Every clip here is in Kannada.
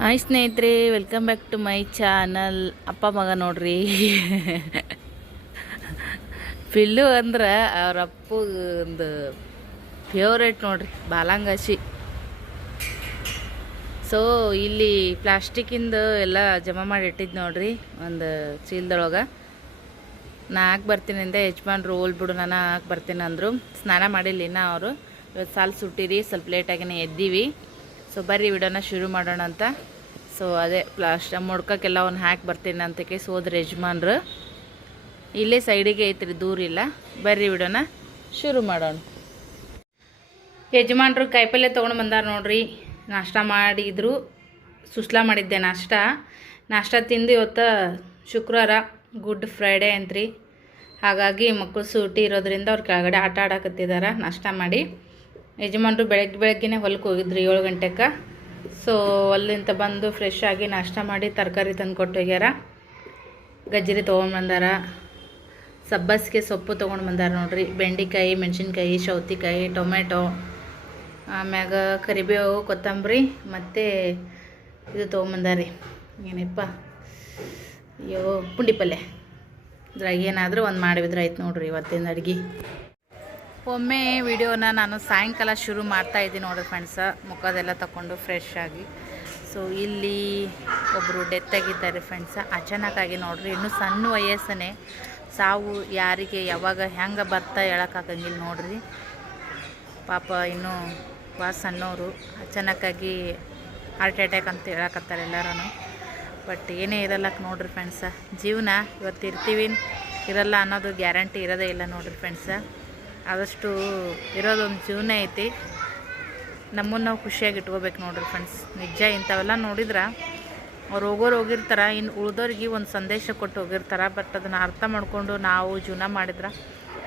ಹಾಯ್ ಸ್ನೇಹಿತರೆ welcome back to my channel ಅಪ್ಪ ಮಗ ನೋಡ್ರಿ. ಪಿಲ್ಲು ಅಂದ್ರೆ ಅವ್ರ ಅಪ್ಪ ಒಂದು ಫೇವ್ರೇಟ್ ನೋಡ್ರಿ, ಬಾಲಂಗಾಶಿ. ಸೊ ಇಲ್ಲಿ ಪ್ಲಾಸ್ಟಿಕ್ಕಿಂದು ಎಲ್ಲ ಜಮಾ ಮಾಡಿ ಇಟ್ಟಿದ್ದು ನೋಡ್ರಿ, ಒಂದು ಚೀಲದೊಳಗೆ. ನಾ ಹಾಕಿ ಬರ್ತೀನಿ ಅಂದೆ, ಯಜಮಾನ್ರು ಹೋಲ್ ಬಿಡು, ನಾನು ಹಾಕಿ ಬರ್ತೀನಿ ಅಂದರು. ಸ್ನಾನ ಮಾಡಿಲ್ಲ ಇನ್ನ ಅವರು. ಇವತ್ತು ಸಾಲು ಸುಟ್ಟಿರಿ, ಸ್ವಲ್ಪ ಲೇಟಾಗಿನೇ ಎದ್ದೀವಿ. ಸೊ ಬರ್ರಿ ವಿಡಿಯೋನ ಶುರು ಮಾಡೋಣ ಅಂತ. ಸೊ ಅದೇ ಪ್ಲಾಸ್ಟ್ ಮುಡ್ಕಕ್ಕೆಲ್ಲ ಒಂದು ಹಾಕಿ ಬರ್ತೀನಿ ಅಂತಕ್ಕೆ ಸೋದ್ರ ಯಜಮಾನ್ರು ಇಲ್ಲೇ ಸೈಡಿಗೆ ಐತ್ರಿ, ದೂರ ಇಲ್ಲ. ಬರ್ರಿ ವಿಡಿಯೋನ ಶುರು ಮಾಡೋಣ. ಯಜಮಾನ್ರು ಕಾಯಿಪಲ್ಯ ತೊಗೊಂಡು ಬಂದಾರ ನೋಡ್ರಿ. ನಾಷ್ಟ ಮಾಡಿದ್ರು, ಸುಸ್ಲಾ ಮಾಡಿದ್ದೆ ನಾಷ್ಟ. ನಾಷ್ಟ ತಿಂದು ಇವತ್ತು ಶುಕ್ರವಾರ ಗುಡ್ ಫ್ರೈಡೇ ಅಂತ್ರಿ. ಹಾಗಾಗಿ ಮಕ್ಕಳು ಸೂಟಿ ಇರೋದ್ರಿಂದ ಅವ್ರು ಕೆಳಗಡೆ ಆಟ ಆಡಕತ್ತಿದ್ದಾರೆ ನಾಷ್ಟ ಮಾಡಿ. ಯಜಮಾನ್ರು ಬೆಳಗ್ಗೆ ಬೆಳಗ್ಗೆನೇ ಹೊಲಕ್ಕೆ ಹೋಗಿದ್ರು ಏಳು ಗಂಟೆಗೆ ಸೊ ಅಲ್ಲಿಂದ ಬಂದು ಫ್ರೆಶ್ ಆಗಿ ನಾಷ್ಟ ಮಾಡಿ ತರಕಾರಿ ತಂದು ಕೊಟ್ಟು ಹೋಗ್ಯಾರ. ಗಜ್ಜರಿ ತೊಗೊಂಡ್ಬಂದಾರ ಸಬ್ಬಸಿಗೆ ಸೊಪ್ಪು ತೊಗೊಂಡು ಬಂದಾರ ನೋಡ್ರಿ. ಬೆಂಡೆಕಾಯಿ, ಮೆಣಸಿನ್ಕಾಯಿ ಸೌತಿಕಾಯಿ ಟೊಮೆಟೊ ಆಮ್ಯಾಗ ಕರಿಬೇವು, ಕೊತ್ತಂಬರಿ ಮತ್ತು ಇದು ತೊಗೊಂಬಂದಾರಿ ಏನಪ್ಪ ಅಯ್ಯೋ, ಪುಂಡಿ ಪಲ್ಯ. ಇದ್ರಾಗ ಏನಾದರೂ ಒಂದು ಮಾಡಿದ್ರೆ ಆಯ್ತು ನೋಡ್ರಿ ಇವತ್ತಿನ ಅಡ್ಗೆ. ಒಮ್ಮೆ ವಿಡಿಯೋನ ನಾನು ಸಾಯಂಕಾಲ ಶುರು ಮಾಡ್ತಾ ಇದ್ದೀನಿ ನೋಡಿರಿ ಫ್ರೆಂಡ್ಸ ಮುಖದೆಲ್ಲ ತಗೊಂಡು ಫ್ರೆಶ್ ಆಗಿ. ಸೊ ಇಲ್ಲಿ ಒಬ್ಬರು ಡೆತ್ ಆಗಿದ್ದಾರೆ ಫ್ರೆಂಡ್ಸ ಅಚಾನಕ್ಕಾಗಿ ನೋಡ್ರಿ, ಇನ್ನೂ ಸಣ್ಣ ವಯಸ್ಸನೇ ಸಾವು ಯಾರಿಗೆ, ಯಾವಾಗ, ಹೆಂಗೆ ಬರ್ತಾ ಹೇಳೋಕ್ಕಾಗಂಗಿಲ್ಲ ನೋಡ್ರಿ. ಪಾಪ ಇನ್ನೂ ಭಾಳ ಸಣ್ಣವರು, ಅಚಾನಕ್ಕಾಗಿ ಹಾರ್ಟ್ ಅಟ್ಯಾಕ್ ಅಂತ ಹೇಳಕತ್ತಾರೆ ಎಲ್ಲರೂ ಬಟ್ ಏನೇ ಇರಲ್ಲಕ್ಕೆ ನೋಡ್ರಿ ಫ್ರೆಂಡ್ಸ ಜೀವನ ಇವತ್ತು ಇರ್ತೀವಿ ಇರಲ್ಲ ಅನ್ನೋದು ಗ್ಯಾರಂಟಿ ಇರೋದೇ ಇಲ್ಲ ನೋಡ್ರಿ ಫ್ರೆಂಡ್ಸ ಆದಷ್ಟು ಇರೋದೊಂದು ಜೀವನ ಐತಿ. ನಮ್ಮನ್ನು ನಾವು ಖುಷಿಯಾಗಿ ಇಟ್ಕೋಬೇಕು ನೋಡ್ರಿ ಫ್ರೆಂಡ್ಸ್ ನಿಜ ಇಂಥವೆಲ್ಲ ನೋಡಿದ್ರೆ ಅವ್ರು ಹೋಗೋರು ಹೋಗಿರ್ತಾರೆ ಇನ್ನು ಉಳ್ದೋರಿಗೆ ಒಂದು ಸಂದೇಶ ಕೊಟ್ಟು ಹೋಗಿರ್ತಾರೆ ಬಟ್ ಅದನ್ನು ಅರ್ಥ ಮಾಡಿಕೊಂಡು ನಾವು ಜೀವನ ಮಾಡಿದ್ರೆ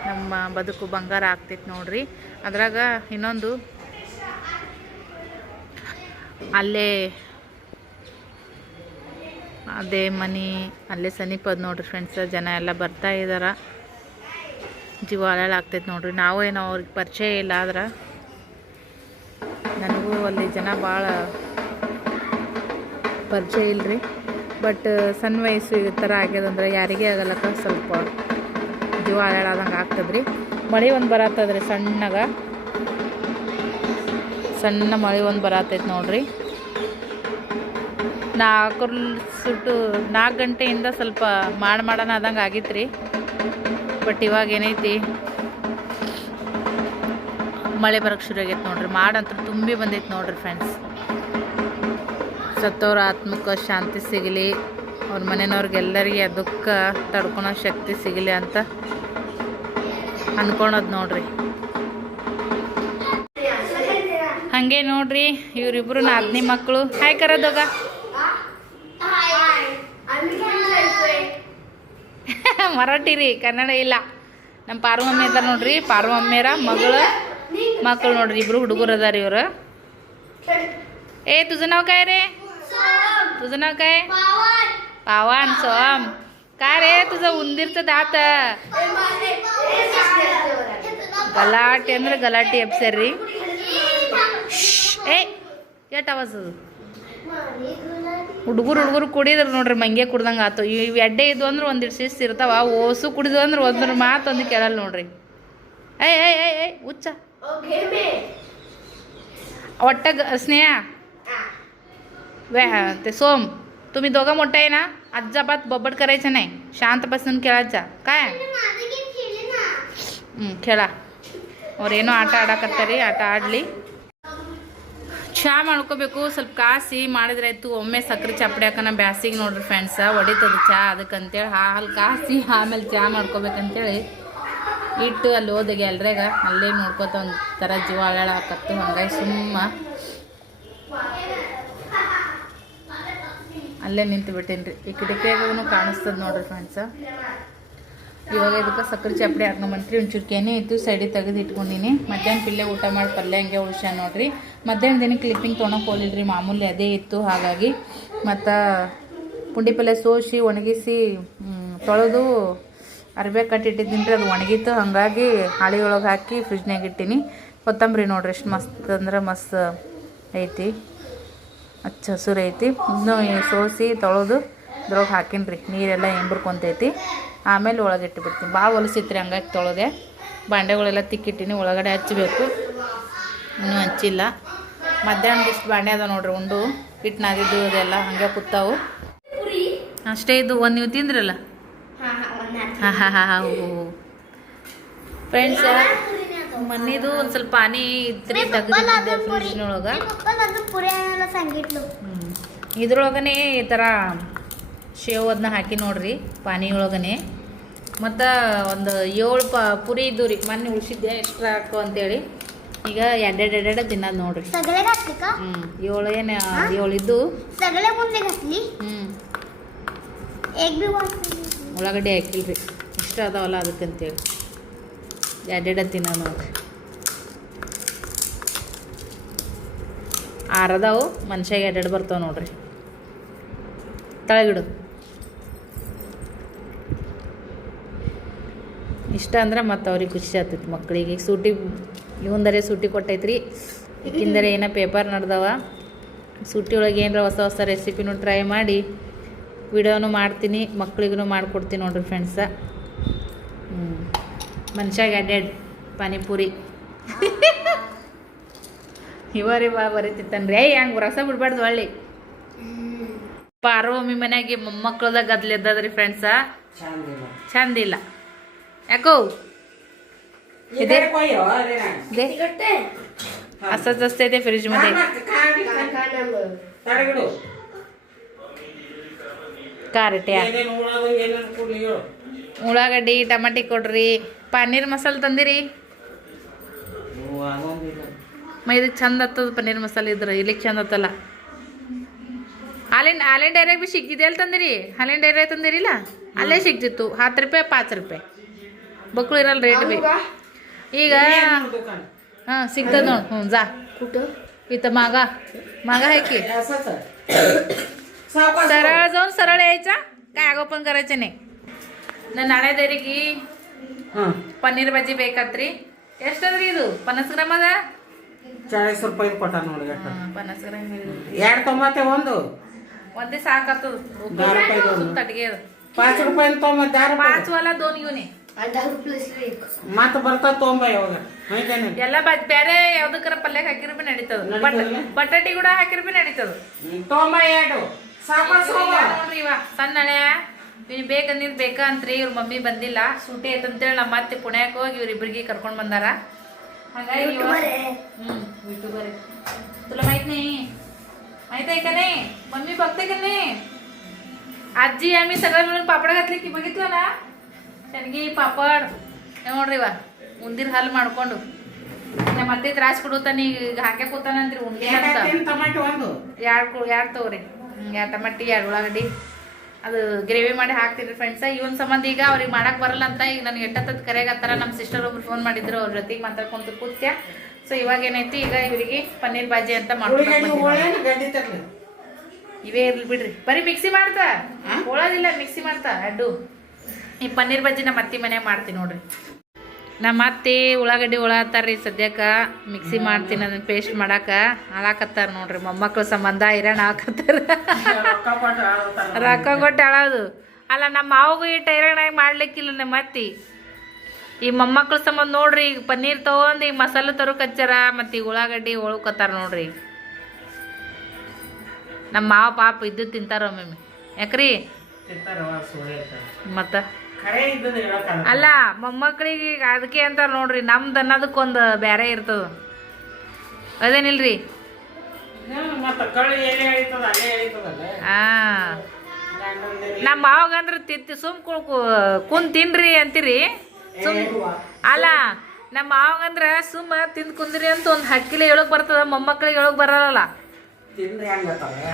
ನಮ್ಮ ಬದುಕು ಬಂಗಾರ ಆಗ್ತೈತೆ ನೋಡ್ರಿ. ಅದ್ರಾಗ ಇನ್ನೊಂದು, ಅಲ್ಲೇ, ಅದೇ ಮನೆ, ಅಲ್ಲೇ ಸಮೀಪದ ನೋಡ್ರಿ ಫ್ರೆಂಡ್ಸ್ ಜನ ಎಲ್ಲ ಬರ್ತಾ ಇದಾರ. ಜೀವ ಆಗ್ತೈತೆ ನೋಡ್ರಿ. ನಾವು ಏನೋ ಅವ್ರಿಗೆ ಪರಿಚಯ ಇಲ್ಲ ಆದ್ರೆ ನನಗೂ ಅಲ್ಲಿ ಜನ ಭಾಳ ಪರಿಚಯ ಇಲ್ಲರಿ ಬಟ್ ಸಣ್ಣ ವಯಸ್ಸು ಈ ಥರ ಆಗ್ಯದಂದ್ರೆ ಯಾರಿಗೇ ಆಗಲ್ಲಕ್ಕ ಸ್ವಲ್ಪ ಜೀವ ಹಾಳಾದಂಗೆ ಆಗ್ತದ್ರಿ. ಮಳೆ ಒಂದು ಬರತ್ತದ್ರಿ ಸಣ್ಣಗ. ಸಣ್ಣ ಮಳೆ ಒಂದು ಬರತ್ತೈತೆ ನೋಡ್ರಿ. ನಾಲ್ಕು ಸುಟ್ಟು ನಾಲ್ಕು ಗಂಟೆಯಿಂದ ಸ್ವಲ್ಪ ಮಾಡಿ ಮಾಡೋಣ ಆದಂಗೆ ಆಗಿತ್ತು ರೀ ಬಟ್ ಇವಾಗ ಏನೈತಿ? ಮಳೆ ಬರೋಕ್ಕೆ ಶುರು ಆಗೈತೆ ನೋಡ್ರಿ. ಮಾಡಂತೂ ತುಂಬಿ ಬಂದೈತೆ ನೋಡ್ರಿ ಫ್ರೆಂಡ್ಸ್ ಸತ್ತವ್ರ ಆತ್ಮಕ್ಕೆ ಶಾಂತಿ ಸಿಗಲಿ. ಅವ್ರ ಮನೆಯವ್ರಿಗೆಲ್ಲರಿಗೆ ಅದಕ್ಕೆ ತಡ್ಕೊಳೋ ಶಕ್ತಿ ಸಿಗಲಿ ಅಂತ ಅನ್ಕೊಳೋದು ನೋಡ್ರಿ. ಹಾಗೆ ನೋಡ್ರಿ ಇವರಿಬ್ರು ನಾದ್ನಿ ಮಕ್ಕಳು ಹಾಯ್ ಕರೋದೋಗ. ಮರಾಠಿ ರೀ ಕನ್ನಡ ಇಲ್ಲ ನಮ್ಮ ಪಾರು ಮಮ್ಮಿ ಅದಾರ ನೋಡ್ರಿ ಪಾರು ಮಮ್ಮಿಯರ ಮಗಳು ಮಕ್ಕಳು ನೋಡ್ರಿ ಇಬ್ರು ಹುಡುಗರು ಅದಾರ ಇವ್ರು ए तुझं नाव काय रे तुझं नाव काय पावान सोम काय रे तुझं उंदीरचं दात ಗಲಾಟೆ ಅಂದ್ರೆ ಗಲಾಟೆ ಎಬ್ಸರ್ರಿ ಏ ಕೆಟ್ಟ ಆವಾಜ್ ಅದು ಹುಡುಗರು ಹುಡುಗರು ಕುಡಿದ್ರು ನೋಡ್ರಿ ಮಂಗೆ ಕುಡ್ದಂಗೆ ಆತು ಇವು ಎಡ್ಡೆ ಇದ್ವು ಅಂದ್ರೆ ಒಂದಿಷ್ಟು ಶಿಸ್ತು ಇರ್ತಾವ ಓಸು ಕುಡಿದ್ವು ಅಂದ್ರೆ ಒಂದ್ರ ಮಾತು ಒಂದು ಕೇಳಲ್ಲ ನೋಡ್ರಿ ಏಯ್ ಏಯ್ ಏಯ್ ಏಯ್ ಹುಚ್ಚ ಒಟ್ಟ ಗ- स्नेहा वे ते सोम तुम्ही दोघं मोठं आहे ना अजिबात बबड करायचं नाही शांत बसून खेळायचा काय ಹ್ಞೂ खेळ ಅವ್ರೇನೋ ಆಟ ಆಡಕತ್ತಾರೆ ಆಟ ಆಡಲಿ ಚಹಾ ಮಾಡ್ಕೋಬೇಕು, ಸ್ವಲ್ಪ ಕಾಸಿ ಮಾಡಿದ್ರೆ ಆಯ್ತು. ಒಮ್ಮೆ ಸಕ್ಕರೆ ಚಪ್ಪಡಿ ಹಾಕೋಣ ಬ್ಯಾಸಿಗೆ ನೋಡ್ರಿ ಫ್ರೆಂಡ್ಸ ಹೊಡಿತದ ಚಹಾ ಅದಕ್ಕಂತೇಳಿ. ಹಾಲು ಕಾಸಿ, ಆಮೇಲೆ ಚಹಾ ಮಾಡ್ಕೋಬೇಕಂತೇಳಿ ಇಟ್ಟು ಅಲ್ಲಿ ಹೋದಾಗ ಎಲ್ರಾಗ. ಅಲ್ಲೇ ನೋಡ್ಕೋತ ಒಂಥರ ಜೀವ ಹಾಕತ್ತು ಹಂಗಾಗಿ ಸುಮ್ಮ ಅಲ್ಲೇ ನಿಂತು ಬಿಟ್ಟೇನ್ರಿ ಈ ಕಿಟಕಿಯಾಗೂ ಕಾಣಿಸ್ತದ ನೋಡ್ರಿ ಫ್ರೆಂಡ್ಸ ಇವಾಗ ಇದಕ್ಕೆ ಸಕ್ಕರೆ ಚಪ್ಪಡಿ ಹಾಕೊಂಬಂತ್ರಿ ಒಂಚೂರು ಕೆನೆ ಇತ್ತು, ಸೈಡಿಗೆ ತೆಗೆದು ಇಟ್ಕೊಂಡಿನಿ. ಮಧ್ಯಾಹ್ನ ಪಿಲ್ಲೆ ಊಟ ಮಾಡಿ ಪಲ್ಯ ಹಂಗೆ ಉಳ್ಸ್ಯ ನೋಡ್ರಿ. ಮಧ್ಯಾಹ್ನ ದಿನ ಕ್ಲಿಪ್ಪಿಂಗ್ ತೊಗೊಳಕ್ಕೆ ಹೋಗ್ಲಿಲ್ರಿ, ಮಾಮೂಲಿ ಅದೇ ಇತ್ತು, ಹಾಗಾಗಿ. ಮತ್ತು ಪುಂಡಿ ಪಲ್ಯ ಸೋಸಿ ಒಣಗಿಸಿ ತೊಳೆದು ಅರ್ಬೆ ಕಟ್ಟಿಟ್ಟಿದ್ದೀನಿ ರೀ. ಅದು ಒಣಗಿತ್ತು, ಹಾಗಾಗಿ ಹಾಳಿಯೊಳಗೆ ಹಾಕಿ ಫ್ರಿಜ್ನಾಗ ಇಟ್ಟೀನಿ. ಕೊತ್ತಂಬರಿ ನೋಡ್ರಿ, ಎಷ್ಟು ಮಸ್ತ್ ಅಂದ್ರೆ ಮಸ್ತ್ ಐತಿ. ಹಚ್ಚ ಹಸುರು ಐತಿ. ಇನ್ನೂ ಸೋಸಿ ತೊಳೆದು ಅದ್ರೊಳಗೆ ಹಾಕಿನ್ರಿ. ನೀರೆಲ್ಲ ಎಂಬ್ರಕೊಂತೈತಿ ಆಮೇಲೆ ಒಳಗೆ ಇಟ್ಟುಬಿಡ್ತೀನಿ ಭಾಳ ಹೊಲಸಿತ್ರಿ ಹಂಗಾಗಿ ತೊಳೆದೆ. ಬಾಂಡೆಗಳೆಲ್ಲ ತಿಕ್ಕಿಟ್ಟಿನಿ ಒಳಗಡೆ ಹಚ್ಚಬೇಕು ಇನ್ನೂ ಹಚ್ಚಿಲ್ಲ. ಮಧ್ಯಾಹ್ನ ಇಷ್ಟು ಬಾಂಡೆ ಅದ ನೋಡ್ರಿ ಉಂಡು ಹಿಟ್ಟು ನಾದಿದ್ದು ಅದೆಲ್ಲ ಹಂಗೆ ಕೂತಾವು ಅಷ್ಟೇ ಇದು ಒಂದು ನೀವು ತಿಂದ್ರಲ್ಲ? ಹಾಂ ಹಾಂ ಹಾಂ ಹಾಂ ಫ್ರೆಂಡ್ಸ ಮನ್ನಿದು ಒಂದು ಸ್ವಲ್ಪ ಪಾನಿ ಇದ್ರಿ ತೆಗೆದಿದ್ದೆ ಫ್ರಿಜ್ನೊಳಗೆ ಇದ್ರೊಳಗನೆ ಈ ಥರ ಶೇವ್ ಅದನ್ನ ಹಾಕಿ ನೋಡ್ರಿ ಪಾನಿಯೊಳಗನೆ. ಮತ್ತು ಒಂದು ಏಳು ಪ ಪುರಿ ಇದ್ದು ರೀ ಮೊನ್ನೆ ಉಳಿಸಿದ್ದೆ ಎಕ್ಸ್ಟ್ರಾ ಹಾಕು ಅಂತೇಳಿ. ಈಗ ಎರಡೆರಡು ಎರಡೆರಡು ತಿನ್ನೋದು ನೋಡ್ರಿ ಹ್ಞೂ ಏಳು ಏನು ಏಳು ಇದ್ದು. ಹ್ಞೂ ಉಳ್ಳಾಗಡ್ಡಿ ಹಾಕಿಲ್ರಿ ಇಷ್ಟ ಅದಾವಲ್ಲ ಅದಕ್ಕಂತೇಳಿ. ಎರಡೆರಡು ತಿನ್ನೋದು ನೋಡ್ರಿ. ಆರದಾವು ಮನುಷ್ಯಾಗ ಎರಡೆರಡು ಬರ್ತಾವೆ ನೋಡ್ರಿ. ತಳಗಿಡು. ಇಷ್ಟ ಅಂದ್ರೆ ಮತ್ತು ಅವ್ರಿಗೆ ಖುಷಿ ಆಗ್ತೈತಿ ಮಕ್ಕಳಿಗೆ ಈಗ ಸೂಟಿ ಇವಂದರೆ ಸೂಟಿ ಕೊಟ್ಟೈತ್ರಿ. ಈಗಿಂದರೆ ಏನೋ ಪೇಪರ್ ನಡ್ದವ. ಸೂಟಿ ಒಳಗೆ ಏನಾರ ಹೊಸ ಹೊಸ ರೆಸಿಪಿನೂ ಟ್ರೈ ಮಾಡಿ ವಿಡಿಯೋನು ಮಾಡ್ತೀನಿ ಮಕ್ಳಿಗೂ ಮಾಡಿಕೊಡ್ತೀನಿ ನೋಡ್ರಿ ಫ್ರೆಂಡ್ಸ ಹ್ಞೂ ಮನುಷ್ಯಾಗ ಅಡ್ಡಾಡ್ ಪಾನಿಪುರಿ. ಇವರಿ ಬಾ ಬರೀತಿತ್ತನ್ರಿ. ಏಯ್ ಹಂಗೆ ರಸ ಬಿಡ್ಬಾರ್ದು ಒಳ್ಳೆ ಪಾರ್ವಮ್ಮಿ ಮನ್ಯಾಗೆ ಮೊಮ್ಮಕ್ಳದಾಗ ಗದ್ಲ ಎದ್ದದ್ರಿ ಫ್ರೆಂಡ್ಸ ಚಂದಿಲ್ಲ ಯಾಕೋ ಇದೆ ಇದೆ असंच असते ते फ्रीजमध्ये ಕಾರಟ್ಯಾ ಉಳ್ಳಾಗಡ್ಡಿ ಟಮಾಟಿ ಕೊಡ್ರಿ ಪನ್ನೀರ್ ಮಸಾಲೆ ತಂದಿರಿ ಮ ಇದಕ್ಕೆ ಚಂದ ಹತ್ತದ ಪನ್ನೀರ್ ಮಸಾಲೆ ಇದ್ರೆ ಇಲ್ಲಿಗೆ ಚಂದ ಹತ್ತಲ್ಲ ಹಾಲಿನ ಹಾಲಿನ ಡೈರಿಯಾಗ ಭೀ ಸಿಕ್ಕಿದೆ ಎಲ್ಲಿ ತಂದಿರಿ ಹಾಲಿನ ಡೈರಿಯಾಗ ತಂದಿರಿಲ್ಲ ಅಲ್ಲೇ ಸಿಕ್ತಿತ್ತು ಹತ್ತು ರೂಪಾಯಿ ಪಾಚ್ ರೂಪಾಯಿ ಬಕ್ಳು ಇರಲ್ಲ ರೇಟ್ ಬಿ ಈಗ हां सिकतं ना हं जा कुठं इथं मागा मागा आहे की सरळ जाऊन सरळ यायचा काय ಆಗೋ पण करायचं नाही ನನ್ನ ನಾಳೆ ದೇರಿಗೆ ಪನ್ನೀರ್ ಬಜ್ಜಿ ಬೇಕಾತ್ರಿ ಎಷ್ಟದ್ರಿ ಇದು ಪನ್ನಸ್ ಗ್ರಾಮ್ ಅದ ಚಾಳಿಸ್ ರೂಪಾಯಿ ಕೊಟ್ಟ ನೋಡಿ ಪನ್ನಸ್ ಗ್ರಾಮ್ ಎರಡು ತೊಂಬತ್ತೆ ಒಂದು ಒಂದೇ ಸಾಕಾತದ दहा रुपये दोन. ಸುತ್ತ ಅಡಿಗೆ ಪಾಚ್ ರೂಪಾಯಿ ತೊಂಬತ್ತು ದಾರ ಪಾಚ್ ವಾಲ ದೋನ್ ಇವನೇ दहा रुपये एक ಮತ್ತೆ ಬರ್ತಾ ತೊಂಬ ಇವಾಗ ಹೈತೇನೆ ಎಲ್ಲ ಬ ಬೇರೆ ಯಾವ್ದಕ್ಕರ ಪಲ್ಯಕ್ಕೆ ಹಾಕಿರ್ ಬಿ ನಡೀತದ ಬಟ್ ನಡೀತದಲ್ಲ? ಬಟಾಟಿ ಕೂಡ ಹಾಕಿರ್ ಬಿ ನಡೀತದ ತೊಂಬ ಎರಡು ಸಾಕ ಈಗ ನೋಡ್ರಿ ಇವ ಸಣ್ಣ ಹಳೆ ಇವ್ ಬೇಕಂದಿದ್ ಬೇಕಾ ಅಂತ್ರಿ ಇವ್ರ ಮಮ್ಮಿ ಬಂದಿಲ್ಲ ಸೂಟಿ ಐತೆ ಅಂತೇಳಿ ನಮ್ಮ ಮತ್ತೆ ಪುಣ್ಯಕ್ಕೆ ಹೋಗಿ ಇವ್ರಿಬ್ರಿಗೆ ಕರ್ಕೊಂಡ್ ಬಂದಾರ ಹಾಗಾಗಿ ಇವ- हम्म, यूट्यूबर आहे. तुला माहित नाही माहित आहे का नाही मम्मी बघते का नाही आजी आम्ही सगळं मिळून पापड घातले की बघितलं ना ಶನಗಿ ಪಾಪಡ್. ನೋಡ್ರಿ ಇವ ಮುಂದಿನ ಹಾಲು ಮಾಡ್ಕೊಂಡು. ನಮ್ಮ ಅತ್ತೆ ತ್ರಾಸ್ ಕೊಡುತ್ತಾನ ಈಗ ಹಾಕ್ಯಾಕ ಕೂತಾನಂತ್ರಿ ಉಂಡೆ ಅಂತ ಒಂದು. ಎರಡು ಎರಡು ತಗೋರಿ. ಎರಡು ಟಮಾಟಿ ಎರಡು ಉಳ್ಳಾಗಡ್ಡಿ. ಅದು ಗ್ರೇವಿ ಮಾಡಿ ಹಾಕ್ತೀರಿ ಫ್ರೆಂಡ್ಸ ಇವನ್ ಸಂಬಂಧ ಈಗ ಅವ್ರಿಗೆ ಮಾಡಕ್ ಬರಲ್ಲ ಅಂತ ಈಗ ನನಗೆ ಎಟ್ಟತ್ತದ ಕರೆಯಾಗತ್ತಾರ ನಮ್ಮ ಸಿಸ್ಟರ್ ಒಬ್ರು ಫೋನ್ ಮಾಡಿದ್ರು ಅವ್ರ ಜೊತೆಗೆ ಮಾತಾಡ್ಕೊಂತ ಕೂತ್ಯ. ಸೊ ಇವಾಗ ಏನೈತಿ ಈಗ ಇವರಿಗೆ ಪನ್ನೀರ್ ಬಾಜಿ ಅಂತ ಮಾಡ್ಕೊಂಡು ಇವೇ ಇರ್ಲಿ ಬಿಡ್ರಿ. ಬರೀ ಮಿಕ್ಸಿ ಮಾಡ್ತಾ? ಹೋಳೋದಿಲ್ಲ ಮಿಕ್ಸಿ ಮಾಡ್ತಾ ಅಡ್ಡು. ಈ ಪನ್ನೀರ್ ಬಜ್ಜಿ ನಮ್ಮ ಅತ್ತಿ ಮನೆ ಮಾಡ್ತೀನಿ ನೋಡ್ರಿ. ನಮ್ಮ ಅತ್ತಿ ಉಳ್ಳಾಗಡ್ಡಿ ಉಳಾತಾರ್ರಿ ಸದ್ಯಕ್ಕ. ಮಿಕ್ಸಿ ಮಾಡ್ತೀನಿ ಅದನ್ನ ಪೇಸ್ಟ್ ಮಾಡಾಕ. ಹಾಳಾಕತ್ತಾರ ನೋಡ್ರಿ. ಮೊಮ್ಮಕ್ಳು ಸಂಬಂಧ ಐರಣ ಹಾಕತ್ತಾರ ರೊಕ್ಕ ಕೊಟ್ಟು ಅಳೋದು ಅಲ್ಲ ನಮ್ಮ ಮಾವಗೂ ಈ ಟೈರಾಣಾಗಿ ಮಾಡ್ಲಿಕ್ಕಿಲ್ಲ ನಮ್ಮ ಅತ್ತಿ. ಈ ಮೊಮ್ಮಕ್ಳು ಸಂಬಂಧ ನೋಡ್ರಿ ಈಗ ಪನ್ನೀರ್ ತಗೊಂಡು ಈಗ ಮಸಾಲೆ ತರೋಕ್ ಹಚ್ಚಾರ ಮತ್ತು ಈಗ ಉಳ್ಳಾಗಡ್ಡಿ ಒಳಕತ್ತಾರ ನೋಡ್ರಿ. ನಮ್ಮ ಮಾವ ಪಾಪ ಇದ್ದು ತಿಂತಾರ ಒಮ್ಮೊಮ್ಮೆ. ಯಾಕ್ರಿ? ಮತ್ತೆ. ಅಲ್ಲ ಮೊಮ್ಮಕ್ಳಿಗೆ ಈಗ ಅದಕ್ಕೆ ಅಂತ ನೋಡ್ರಿ ನಮ್ದು ಅನ್ನೋದಕ್ಕೊಂದು ಬೇರೆ ಇರ್ತದ. ಅದೇನಿಲ್ರಿ. ನಮ್ಮ ಮಾವಾಗಂದ್ರೆ ತಿತ್ತಿ ಸುಮ್ ಕುಂದ್ ತಿನ್ರಿ ಅಂತೀರಿ? ಸುಮ್ ಅಲ್ಲ ನಮ್ಮ ಮಾವಾಗಂದ್ರ ಸುಮ್ಮ ತಿಂದ್ ಕುಂದ್ರಿ ಅಂತ ಒಂದು ಹಕ್ಕಿಲೆ ಹೇಳಕ್ ಬರ್ತದ ಮೊಮ್ಮಕ್ಳಿಗೆ ಹೇಳಕ್ ಬರಲ್ಲ?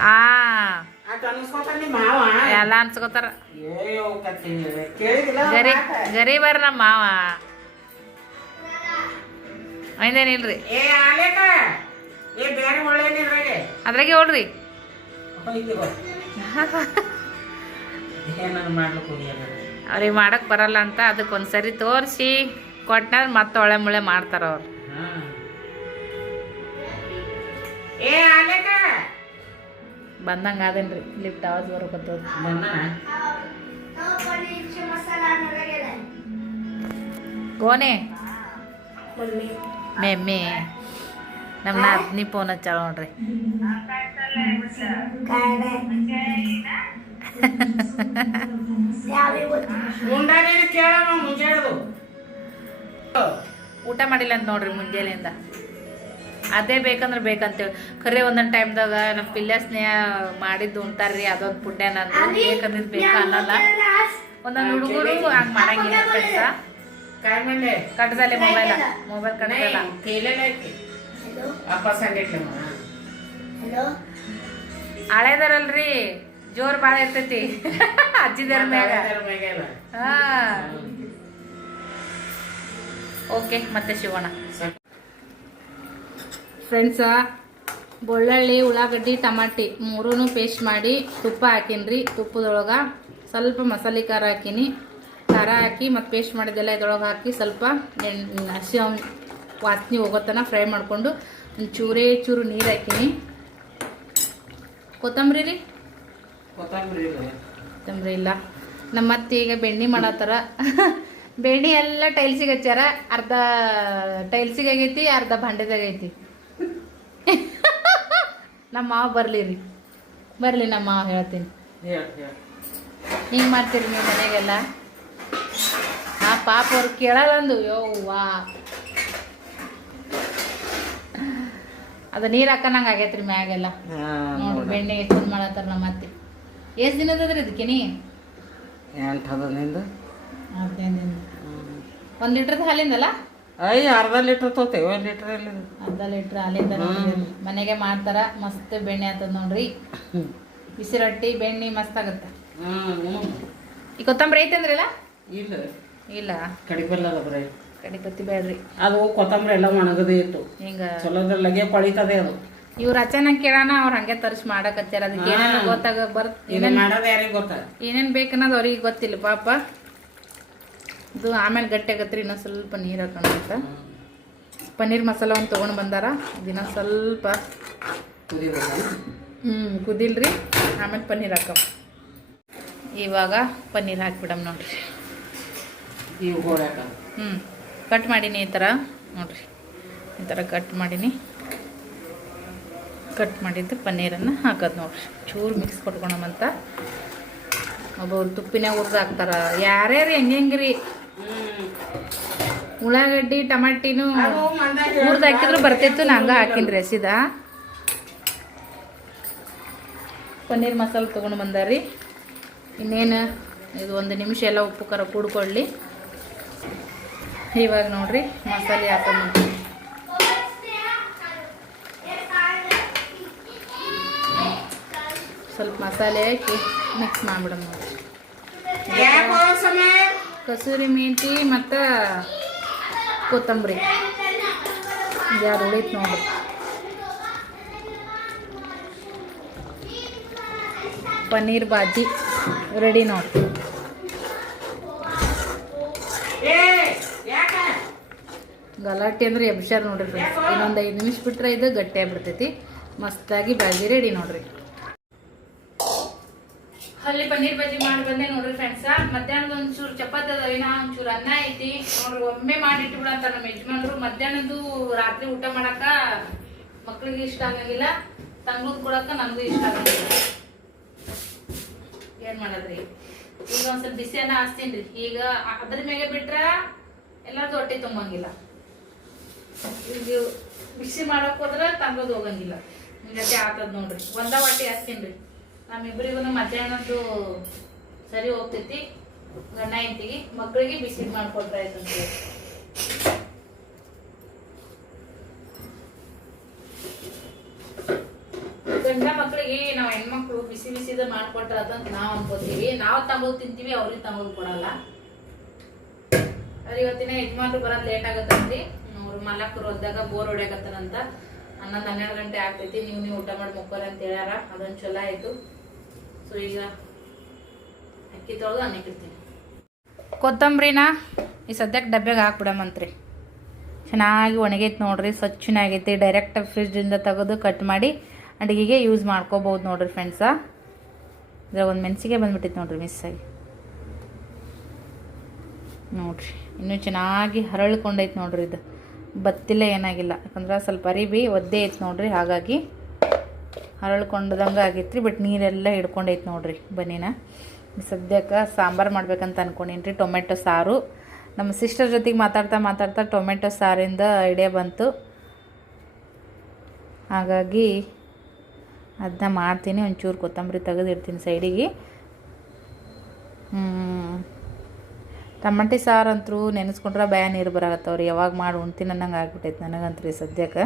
ಆ. ಆಟ ಅನ್ಸ್ಕೋತಾರ. ಎಲ್ಲ ಗರಿ ಬರ್ ಗರೀಬರ್ ನಮ್ಮ ಮಾವ. ಐದೇನಿಲ್ರಿ ಒಳ್ಳೇನಿದ್ರಾಗೆ ಅದ್ರಾಗೆ ಹೋಗ್ಯಾರ ಅವ್ರಿಗೆ ಮಾಡಕ್ ಬರಲ್ಲ ಅಂತ ಅದಕ್ಕೆ ಒಂದ್ಸರಿ ತೋರಿಸಿ ಕೊಟ್ಟನ ಮತ್ತೆ ಒಳೆ ಮುಳೆ ಮಾಡ್ತಾರ ಅವ್ರು. ಏ ಆಲೇಕ ಬಂದಂಗೆ ಅದೇನ್ರಿ ಲಿಫ್ಟ್ ಆವಾಜ್ ಬರೋಕತ್ತದ ಕೋನೆ ಮೆಮ್ಮಿ. ನಮ್ಮ ನಾದ್ನಿ ಫೋನ್ ಹಚ್ಚಾಳ ನೋಡ್ರಿ. ಊಟ ಮಾಡಿಲ್ಲ ಅಂತ ನೋಡ್ರಿ ಮುಂಜಾನೆಯಿಂದ. ಅದೇ ಬೇಕಂದ್ರೆ ಬೇಕಂತೇಳಿ. ಖರೆ ಒಂದೊಂದು ಟೈಮ್ದಾಗ ನಮ್ಮ ಪಿಲ್ಯ ಸ್ನೇಹ ಮಾಡಿದ್ದು ಉಂಟಾರ್ರಿ ಅದೊಂದು ಪುಣ್ಯ ನಾನು ಬೇಕಂದ್ರೆ ಬೇಕಾ ಅನ್ನಲ್ಲ. ಒಂದೊಂದು ಹುಡುಗರು ಹಂಗೆ ಮಾಡಂಗಿಲ್ಲ ಕಟ್ಟ ಕಟ್ಟದಲ್ಲೇ ಮೊಬೈಲ್ ಮೊಬೈಲ್ ಕಟ್ಟದಲ್ಲ ಹಳೇದಾರಲ್ರಿ ಜೋರ್ ಭಾಳ ಇರ್ತೈತಿ. ಅಜ್ಜಿದಾರ ಮ್ಯಾಗ. ಓಕೆ ಮತ್ತೆ ಸಿಗೋಣ ಫ್ರೆಂಡ್ಸ ಬೆಳ್ಳುಳ್ಳಿ ಉಳ್ಳಾಗಡ್ಡಿ ಟಮಾಟಿ ಮೂರೂ ಪೇಸ್ಟ್ ಮಾಡಿ ತುಪ್ಪ ಹಾಕೀನಿ ತುಪ್ಪದೊಳಗೆ ಸ್ವಲ್ಪ ಮಸಾಲೆ ಖಾರ ಹಾಕೀನಿ. ಖಾರ ಹಾಕಿ ಮತ್ತು ಪೇಸ್ಟ್ ಮಾಡಿದ್ದೆಲ್ಲ ಇದ್ರೊಳಗೆ ಹಾಕಿ ಸ್ವಲ್ಪ ಹಸಿ ವಾಸನೆ ಹೋಗೋ ಹೋಗೋತನ ಫ್ರೈ ಮಾಡಿಕೊಂಡು ಒಂದು ಚೂರೇ ಚೂರು ನೀರು ಹಾಕೀನಿ. ಕೊತ್ತಂಬರಿ ರೀ? ಕೊತ್ತಂಬರಿ ಇಲ್ಲ. ಕೊತ್ತಂಬರಿ ಇಲ್ಲ. ನಮ್ಮ ಅತ್ತೆ ಈಗ ಬೆಣ್ಣೆ ಮಾಡತ್ತಾರ. ಬೆಣ್ಣೆ ಎಲ್ಲ ಟೈಲ್ಸಿಗೆ ಹಚ್ಚಾರ ಅರ್ಧ ಟೈಲ್ಸಿಗೆ ಆಗೈತಿ ಅರ್ಧ ಭಾಂಡೆದಾಗ ಐತಿ ನಮ್ಮ ಮಾವ ಬರಲಿ ರೀ ಬರಲಿ ನಮ್ಮ ಮಾವ ಹೇಳ್ತೀನಿ. ಹೇಳ ಹೇಳ. ಹಿಂಗೆ ಮಾಡ್ತೀರಿ ನೀವು ಮನೆಗೆಲ್ಲ? ಆ ಪಾಪ ಅವ್ರು ಕೇಳಲ್ಲಂದು. ಯವ್ವಾ ಅದು ನೀರು ಹಾಕನಂಗೆ ರೀ ಮ್ಯಾಗೆಲ್ಲ. ನೋಡ್ರಿ ಬೆಣ್ಣೆ ಎಷ್ಟೊಂದು ಮಾಡತ್ತಾರ ನಮ್ಮ ಅತ್ತೆ. ಎಷ್ಟು ದಿನದದ್ರಿ ನೀ? ಎಂಟು ಹದಿನೈದು. ಹದಿನೈದು ಒಂದು ಲೀಟ್ರದ ಹಾಲಿಂದಲ್ಲ? ಅಯ್ಯ ಅರ್ಧ ಲೀಟ್ರ್ ತೋತೇವೆ ಒಂದು ಲೀಟ್ರ್ ಅಲ್ಲಿ ಅರ್ಧ ಲೀಟ್ರ್ ಹಾಲಿಂದ ಮನೆಗೆ ಮಾಡ್ತಾರ ಮಸ್ತ್ ಬೆಣ್ಣೆ ಆಗ್ತದ ನೋಡ್ರಿ. ಬಿಸಿ ರೊಟ್ಟಿ ಬೆಣ್ಣೆ ಮಸ್ತ್ ಆಗುತ್ತೆ. ಈ ಕೊತ್ತಂಬರಿ ಐತೆ ಅಂದ್ರಲ್ಲ ಇಲ್ಲ ಇಲ್ಲ. ಕಡಿಬಲ್ಲ ಬರೀ ಕಡಿಪತ್ತಿ ಬೇಡ್ರಿ. ಅದು ಕೊತ್ತಂಬರಿ ಎಲ್ಲ ಒಣಗದೇ ಇತ್ತು. ಹಿಂಗ. ಚಲೋದ್ರಲ್ಲಗೆ ಪಳಿತದೆ ಅದು. ಇವ್ರ ಅಚಾನಕ್ ಕೇಳೋಣ ಅವ್ರ ಹಂಗೆ ತರಿಸಿ ಮಾಡಕತ್ತಾರ ಅದಕ್ಕೆ ಏನೇನು ಗೊತ್ತಾಗ ಬರ್ತ ಏನೇನು ಮಾಡೋದು ಯಾರಿಗೆ ಗೊತ್ತ? ಏನೇನು ಬೇಕನ್ನೋದು ಅವ್ರಿಗೆ ಗೊತ್ತಿಲ್ಲ ಪಾಪ. ಇದು ಆಮೇಲೆ ಗಟ್ಟಿ ರೀ ಇನ್ನೊಂದು ಸ್ವಲ್ಪ ನೀರು ಹಾಕೋಣ ಪನ್ನೀರ್ ಮಸಾಲ ಒಂದು ತೊಗೊಂಡು ಬಂದಾರ ದಿನ ಸ್ವಲ್ಪ. ಹ್ಞೂ ಕುದಿಲ್ರಿ ಆಮೇಲೆ ಪನ್ನೀರ್ ಹಾಕವ ಇವಾಗ ಪನ್ನೀರ್ ಹಾಕ್ಬಿಡಮ್ ನೋಡ್ರಿ. ಹ್ಞೂ ಕಟ್ ಮಾಡೀನಿ ಈ ಥರ ನೋಡ್ರಿ. ಈ ಥರ ಕಟ್ ಮಾಡೀನಿ. ಕಟ್ ಮಾಡಿದ್ದು ಪನ್ನೀರನ್ನು ಹಾಕೋದು ನೋಡ್ರಿ. ಚೂರು ಮಿಕ್ಸ್ ಕೊಟ್ಕೊಳಮಂತ ಒಬ್ಬರು ತುಪ್ಪಿನಾಗ ಹುರಿದು ಹಾಕ್ತಾರ. ಯಾರ್ಯಾರು ಹೆಂಗೆ ಹೆಂಗೆ ರೀ ಉಳ್ಳಾಗಡ್ಡಿ ಟಮಾಟಿನೂ ಹುರಿದು ಹಾಕಿದ್ರು ಬರ್ತಿತ್ತು ನಾ ಹಂಗೆ ರೆಸಿದ ಪನ್ನೀರ್ ಮಸಾಲೆ ತೊಗೊಂಡು ಬಂದಾರಿ. ಇನ್ನೇನು ಇದು ಒಂದು ನಿಮಿಷ ಎಲ್ಲ ಉಪ್ಪು ಖಾರ ಕೂಡ್ಕೊಳ್ಳಿ. ಇವಾಗ ನೋಡ್ರಿ ಮಸಾಲೆ ಹಾಕೊಂಡು ಸ್ವಲ್ಪ ಮಸಾಲೆ ಹಾಕಿ ಮಿಕ್ಸ್ ಮಾಡಿಬಿಡಮ್ಮ ನೋಡ್ರಿ. ಕಸೂರಿ ಮೆಂತಿ ಮತ್ತು ಕೊತ್ತಂಬರಿ. ಯಾರು ಉಳಿತು ನೋಡ್ರಿ. ಪನ್ನೀರ್ ಬಾಜಿ ರೆಡಿ ನೋಡ್ರಿ ಗಲಾಟೆ ಅಂದ್ರೆ ಎಬ್ಸಾರ್ ನೋಡ್ರಿ ಫ್ರೆಂಡ್ಸ್ ಇನ್ನೊಂದು ಐದು ನಿಮಿಷ ಬಿಟ್ರೆ ಇದು ಗಟ್ಟಿ ಆಗ್ಬಿಡ್ತೈತಿ. ಮಸ್ತಾಗಿ ಬಾಜಿ ರೆಡಿ ನೋಡ್ರಿ. ಅಲ್ಲಿ ಪನ್ನೀರ್ ಬಜ್ಜಿ ಮಾಡಿ ಬಂದೆ ನೋಡ್ರಿ ಫ್ರೆಂಡ್ಸ ಮಧ್ಯಾಹ್ನದ ಒಂಚೂರು ಚಪಾತಿ ಅದ ಏನೋ ಒಂಚೂರು ಅನ್ನ ಐತಿ. ನೋಡ್ರಿ ಒಮ್ಮೆ ಮಾಡಿ ಇಟ್ಬಿಡಂತ ನಮ್ಮ ಯಜಮಾನ್ರು. ಮಧ್ಯಾಹ್ನದ್ದು ರಾತ್ರಿ ಊಟ ಮಾಡಾಕ ಮಕ್ಳಿಗೆ ಇಷ್ಟ ಆಗಂಗಿಲ್ಲ. ತಂಗ್ಳದ್ ಕೊಡಕ ನನಗೂ ಇಷ್ಟ ಆಗಂಗಿಲ್ಲ. ಏನ್ ಮಾಡದ್ರಿ? ಈಗ ಒಂದ್ ಸ್ವಲ್ಪ ಬಿಸಿ ಅನ್ನ ಹಾಸ್ತೀನ್ರಿ ಈಗ ಅದ್ರ ಮೇಲೆ ಬಿಟ್ರ ಎಲ್ಲಾರ್ದು ಹೊಟ್ಟೆ ತುಂಬಂಗಿಲ್ಲ. ಈಗ ಬಿಸಿ ಮಾಡಕ್ ಹೋದ್ರ ತಂಗೋದು ಹೋಗಂಗಿಲ್ಲ. ಹಿಂಗತೆ ಆತದ ನೋಡ್ರಿ. ಒಂದ ಹೊಟ್ಟೆ ಹಾಸ್ತೀನ್ರಿ ನಮ್ಮಿಬ್ರಿಗೂ ಮಧ್ಯಾಹ್ನದ್ದು ಸರಿ ಹೋಗ್ತೈತಿ. ಗಂಡ ಹೆಂಡತಿಗೆ ಮಕ್ಕಳಿಗೆ ಬಿಸಿ ಮಾಡ್ಕೊಟ್ರೆ ಆಯ್ತು ಅಂತ. ಗಂಡ ಮಕ್ಕಳಿಗೆ ನಾವು ಹೆಣ್ಮಕ್ಳು ಬಿಸಿ ಬಿಸಿದ ಮಾಡ್ಕೊಟ್ರ ಅದಂತ ನಾವ್ ಅನ್ಕೋತೀವಿ. ನಾವು ತಗೊಂಡು ತಿಂತೀವಿ, ಅವ್ರಿಗೆ ತಗೊಂಡು ಕೊಡಲ್ಲ. ಅವ್ರ ಇವತ್ತಿನ ಯಜಮಾನ್ರು ಬರೋದ್ ಲೇಟ್ ಆಗತ್ತಂತಿ ಅವ್ರು ಮಲ್ಲಕ್ಕರು ಹೋದಾಗ ಬೋರ್ ಹೊಡ್ಯಾಕತ್ತಾರಂತ. ಹನ್ನೊಂದು ಹನ್ನೆರಡು ಗಂಟೆ ಆಗ್ತೈತಿ. ನೀವು ನೀವು ಊಟ ಮಾಡಿ ಮುಕ್ಕೋರಿ ಅಂತ ಹೇಳ್ಯಾರ. ಅದೊಂದು ಚಲೋ ಆಯ್ತು. ಸೊ ಈಗ ಅಕ್ಕಿ ತೊಳೆದು ಅನ್ನಕ್ಕಿರ್ತೀನಿ ಕೊತ್ತಂಬರಿನ ಈ ಸದ್ಯಕ್ಕೆ ಡಬ್ಬೆಗೆ ಹಾಕ್ಬಿಡಮಂತ್ರಿ. ಚೆನ್ನಾಗಿ ಒಣಗೈತೆ ನೋಡ್ರಿ, ಸ್ವಚ್ಛನಾಗೈತಿ ಡೈರೆಕ್ಟ್ ಫ್ರಿಜ್ಜಿಂದ ತೆಗೆದು ಕಟ್ ಮಾಡಿ ಅಡುಗೆಗೆ ಯೂಸ್ ಮಾಡ್ಕೋಬೋದು ನೋಡ್ರಿ ಫ್ರೆಂಡ್ಸ ಇದ್ರಾಗ ಒಂದು ಮೆಣಸಿಗೆ ಬಂದ್ಬಿಟ್ಟಿತ್ತು ನೋಡ್ರಿ ಮಿಸ್ಸಾಗಿ ನೋಡ್ರಿ, ಇನ್ನೂ ಚೆನ್ನಾಗಿ ಹರಳ್ಕೊಂಡೈತೆ ನೋಡ್ರಿ ಇದು. ಬತ್ತಿಲ್ಲ ಏನಾಗಿಲ್ಲ, ಯಾಕಂದ್ರೆ ಸ್ವಲ್ಪ ಅರಿಬಿ ಒದ್ದೆ ಐತೆ ನೋಡ್ರಿ, ಹಾಗಾಗಿ ಹರಳ್ಕೊಂಡದಂಗೆ ಆಗೈತ್ರಿ ಬಟ್ ನೀರೆಲ್ಲ ಹಿಡ್ಕೊಂಡೈತೆ ನೋಡ್ರಿ ಬನ್ನಿನ. ಸದ್ಯಕ್ಕೆ ಸಾಂಬಾರು ಮಾಡ್ಬೇಕಂತ ಅನ್ಕೊಂಡೀನಿ ರೀ ಟೊಮೆಟೊ ಸಾರು. ನಮ್ಮ ಸಿಸ್ಟರ್ ಜೊತೆಗೆ ಮಾತಾಡ್ತಾ ಮಾತಾಡ್ತಾ ಟೊಮೆಟೊ ಸಾರಿಂದ ಐಡಿಯಾ ಬಂತು. ಹಾಗಾಗಿ ಅದನ್ನ ಮಾಡ್ತೀನಿ, ಒಂಚೂರು ಕೊತ್ತಂಬರಿ ತೆಗೆದಿಡ್ತೀನಿ ಸೈಡಿಗೆ. ಟಮಾಟಿ ಸಾರು ಅಂತೂ ನೆನೆಸ್ಕೊಂಡ್ರೆ ಬಯ ನೀರು ಬರಾಗತ್ತವ್ರಿ ಯಾವಾಗ ಮಾಡಿ ಉಣ್ತೀನಿ ಅನ್ನಂಗೆ ಆಗ್ಬಿಟ್ಟೈತೆ ನನಗಂತ್ರಿ ಸದ್ಯಕ್ಕೆ.